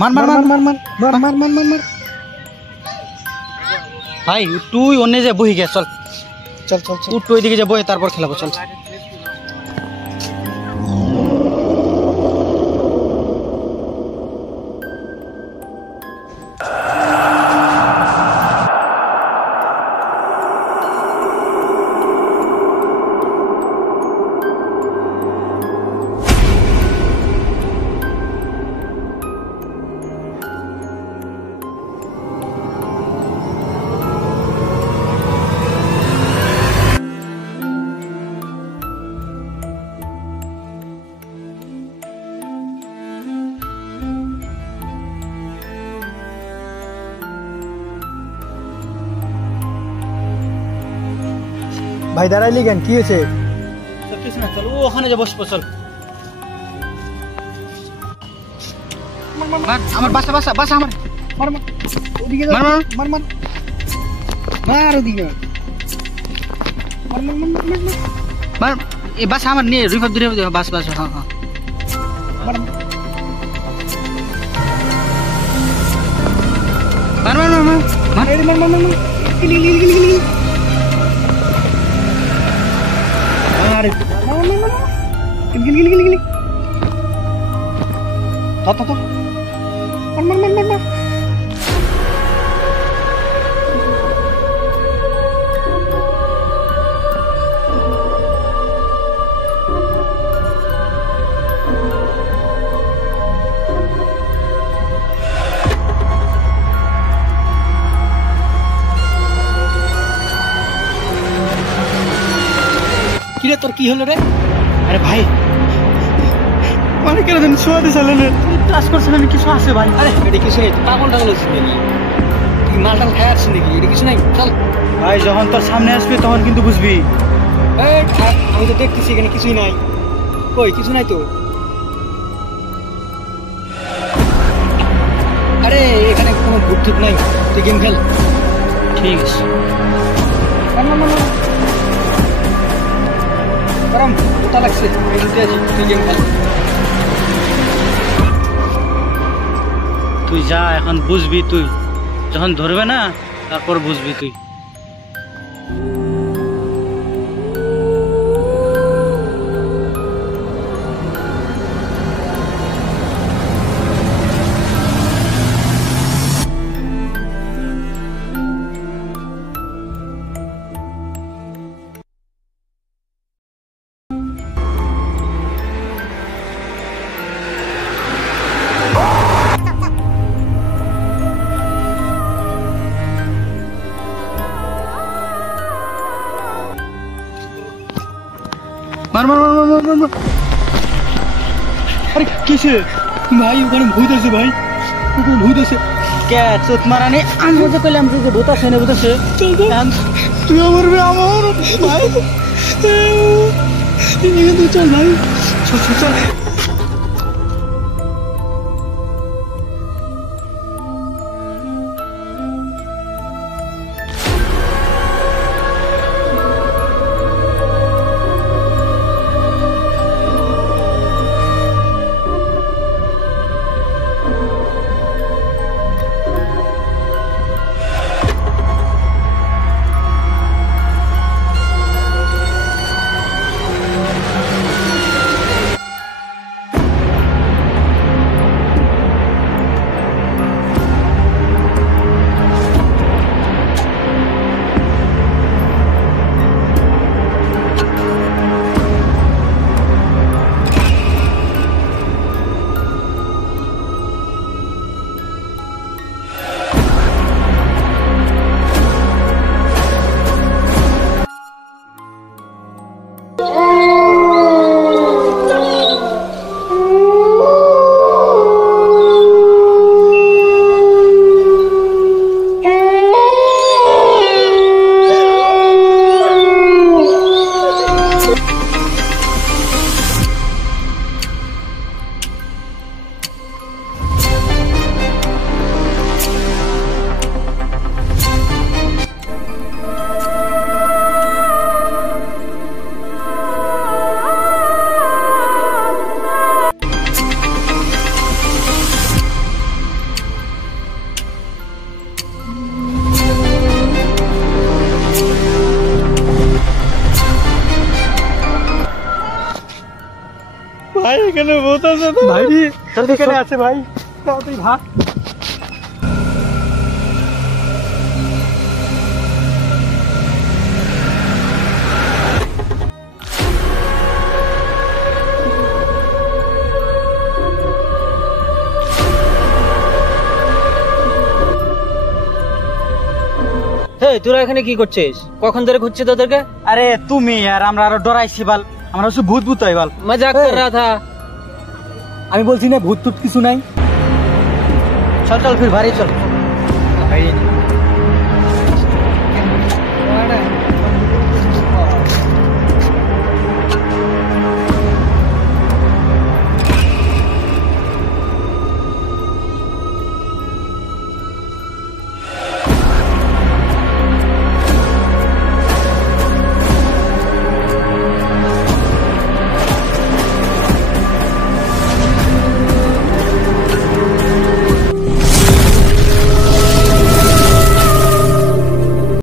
মার মার মার মার মার মার মার মার মার মার ভাই তুই অন্য যে বহি গে চল চল চল চল তুই ওইদিকে যে বহে তারপর খেলাবো চল ভাই দাঁড়াইলি কেন কি হয়েছে চল কিছু না চল ওখানে যে বসবো চল আমার বাসা বাসা বাসা আমার মার মার ওদিকে মার মার মার মার ওদিকে মার মার মার মার মার এই বাসা আমার নিয়ে রিভার দূরে বাস বাস হ্যাঁ হ্যাঁ মার মার মার মার মার মার মার মার মার গিলি গিলি গিলি গিলি अरे गिल गिल गिल गिल तो मर मर मर मर কিরে তোর কি হলো রে আরে ভাই মানে কেন জানি শোয়াতে চলে না ক্লাস করছ না কিছু আছে ভাই আরে এটা কিছু নেই পাগল টাগল হচ্ছে নাকি তুই মালটাল খাই আসছিস নাকি এটা কিছু নাই চল ভাই যখন তোর সামনে আসবে তখন কিন্তু বুঝবি এই আমি তো দেখতেছি এখানে কিছুই নাই কই কিছু নাই তো আরে এখানে কোনো ভূত টুত নাই তুই গেম খেল ঠিক আছে গরম ওটা লাগছে তুই গেম খেল তুই যা এখন বুঝবি তুই যখন ধরবে না তারপর বুঝবি তুই मार मार मार मार मार मार अरे किसे भाई ওখানে ভূত আছে ভাই ওখানে ভূত আছে কে চোট মারানি আমি তো কইলাম যে ভূত আছে না ভূত আছে তুই আমার ভাই এখানে তো চল ভাই চল চল চল ভাই এখানে ভূত আছে তো ভাই চল এখানে আছে ভাই তাড়াতাড়ি ভাগ তোরা এখানে কি করছিস? কখন ধরে খুঁজছিস তোদেরকে? আরে তুমি আর আমরা আরো ডরাইছি বাল আমরা শুধু ভূত ভূত হয় বাল মজাক কর रहा था। আমি বলছি না ভূত টুত কিছু নাই চল চল ফির বাড়ি চল